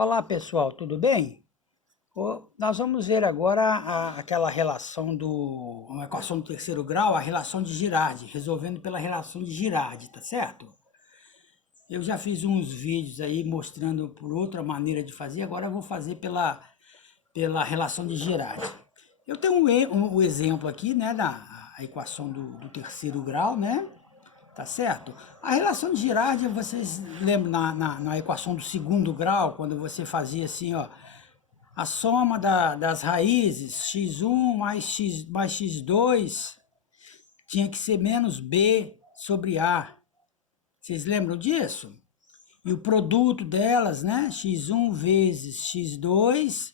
Olá pessoal, tudo bem? Nós vamos ver agora aquela relação uma equação do terceiro grau, a relação de Girardi, resolvendo pela relação de Girardi, tá certo? Eu já fiz uns vídeos aí mostrando por outra maneira de fazer, agora eu vou fazer pela relação de Girardi. Eu tenho um exemplo aqui, né, da equação do terceiro grau, né? Tá certo? A relação de Girardi, vocês lembram na equação do segundo grau, quando você fazia assim, ó, a soma das raízes, x1 mais x2, tinha que ser menos b sobre a. Vocês lembram disso? E o produto delas, né, x1 vezes x2,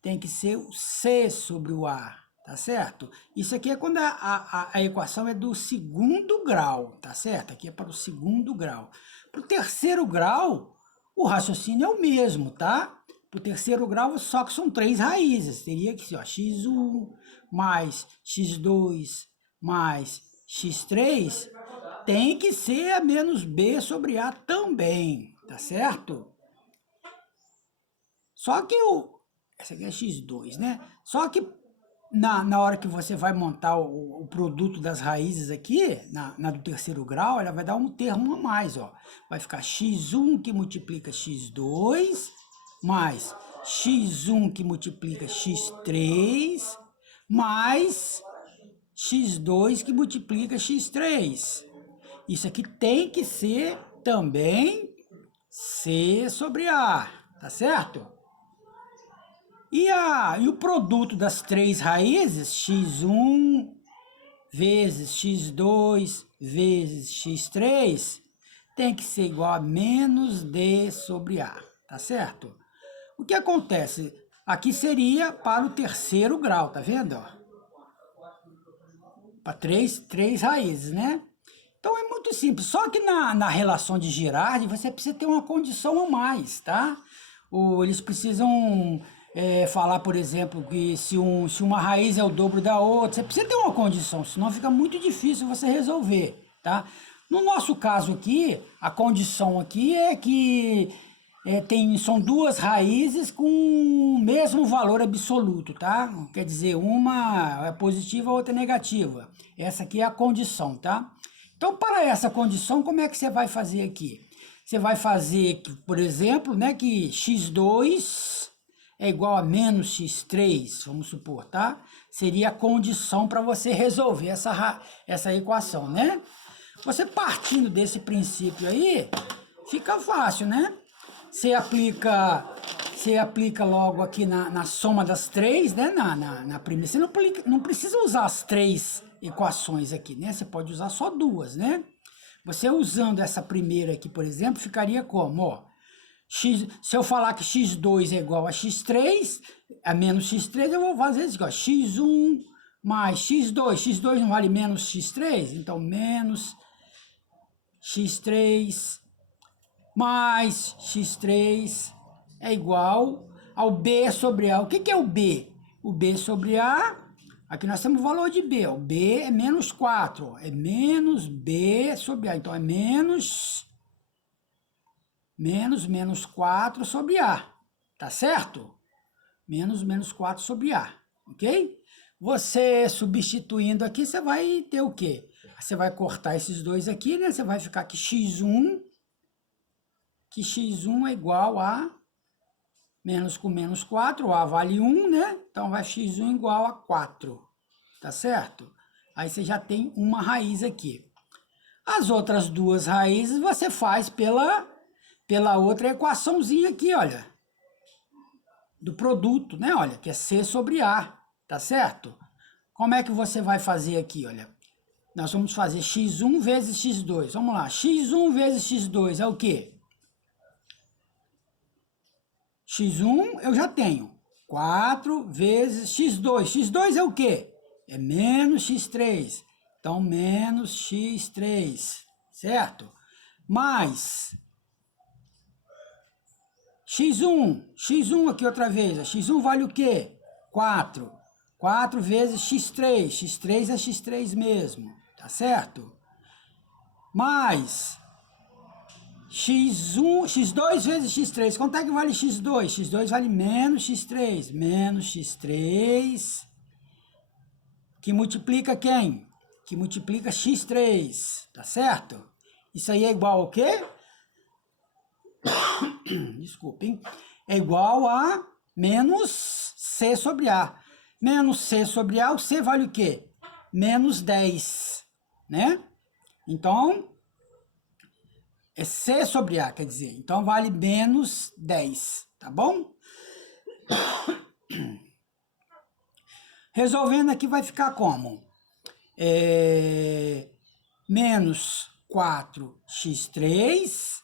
tem que ser o c sobre o a. Tá certo? Isso aqui é quando a equação é do segundo grau, tá certo? Aqui é para o segundo grau. Para o terceiro grau, o raciocínio é o mesmo, tá? Para o terceiro grau, só que são três raízes. Teria que ser ó, x1 mais x2 mais x3, tem que ser a menos b sobre a também, tá certo? Só que essa aqui é x2, né? Só que na hora que você vai montar o produto das raízes aqui, na do terceiro grau, ela vai dar um termo a mais, ó. Vai ficar x1 que multiplica x2, mais x1 que multiplica x3, mais x2 que multiplica x3. Isso aqui tem que ser também C sobre A, tá certo? E o produto das três raízes, x1 vezes x2 vezes x3, tem que ser igual a menos d sobre a, tá certo? O que acontece? Aqui seria para o terceiro grau, tá vendo? Para três raízes, né? Então é muito simples, só que na relação de Girardi você precisa ter uma condição a mais, tá? Eles precisam falar, por exemplo, que se uma raiz é o dobro da outra, você precisa ter uma condição, senão fica muito difícil você resolver, tá? No nosso caso aqui, a condição aqui é que são duas raízes com o mesmo valor absoluto, tá? Quer dizer, uma é positiva, a outra é negativa. Essa aqui é a condição, tá? Então, para essa condição, como é que você vai fazer aqui? Você vai fazer, por exemplo, né, que x2 é igual a menos x3, vamos supor, tá? Seria a condição para você resolver essa equação, né? Você partindo desse princípio aí, fica fácil, né? Você aplica logo aqui na soma das três, né? Na primeira. Você não precisa usar as três equações aqui, né? Você pode usar só duas, né? Você usando essa primeira aqui, por exemplo, ficaria como? Ó, se eu falar que x2 é igual a x3, a menos x3, eu vou fazer isso, ó, x1 mais x2. X2 não vale menos x3? Então, menos x3 mais x3 é igual ao b sobre a. O que é o b? O b sobre a, aqui nós temos o valor de b. O b é menos 4, é menos b sobre a. Então, é menos 4 sobre a, tá certo? Menos 4 sobre a, ok? Você substituindo aqui, você vai ter o quê? Você vai cortar esses dois aqui, né? Você vai ficar que x1 é igual a menos com menos 4, a vale 1, né? Então, vai x1 igual a 4, tá certo? Aí você já tem uma raiz aqui. As outras duas raízes você faz pela outra equaçãozinha aqui, olha. Do produto, né? Olha, que é C sobre A, tá certo? Como é que você vai fazer aqui, olha? Nós vamos fazer x1 vezes x2. Vamos lá, x1 vezes x2 é o quê? x1 eu já tenho. 4 vezes x2. x2 é o quê? É menos x3. Então, menos x3, certo? Mais x1 aqui outra vez. x1 vale o quê? 4. 4 vezes x3. x3 é x3 mesmo, tá certo? Mais x1, x2 vezes x3. Quanto é que vale x2? x2 vale menos x3. Menos x3, que multiplica quem? Que multiplica x3, tá certo? Isso aí é igual ao quê? Desculpem. É igual a menos c sobre a. Menos c sobre a, o c vale o quê? Menos 10, né? Então, é c sobre a, quer dizer. Então, vale menos 10, tá bom? Resolvendo aqui vai ficar como? Menos 4x3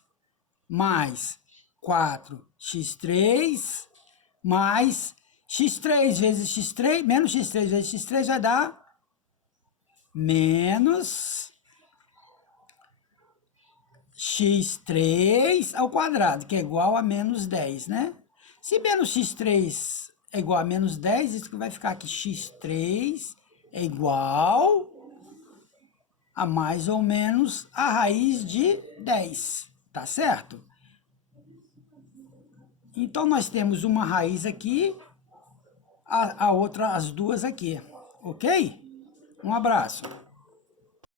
mais 4x3 mais x3 vezes x3, menos x3 vezes x3 vai dar menos x3 ao quadrado, que é igual a menos 10, né? Se menos x3 é igual a menos 10, isso que vai ficar aqui, x3 é igual a mais ou menos a raiz de 10, tá certo? Então, nós temos uma raiz aqui, a outra, as duas aqui, ok? Um abraço.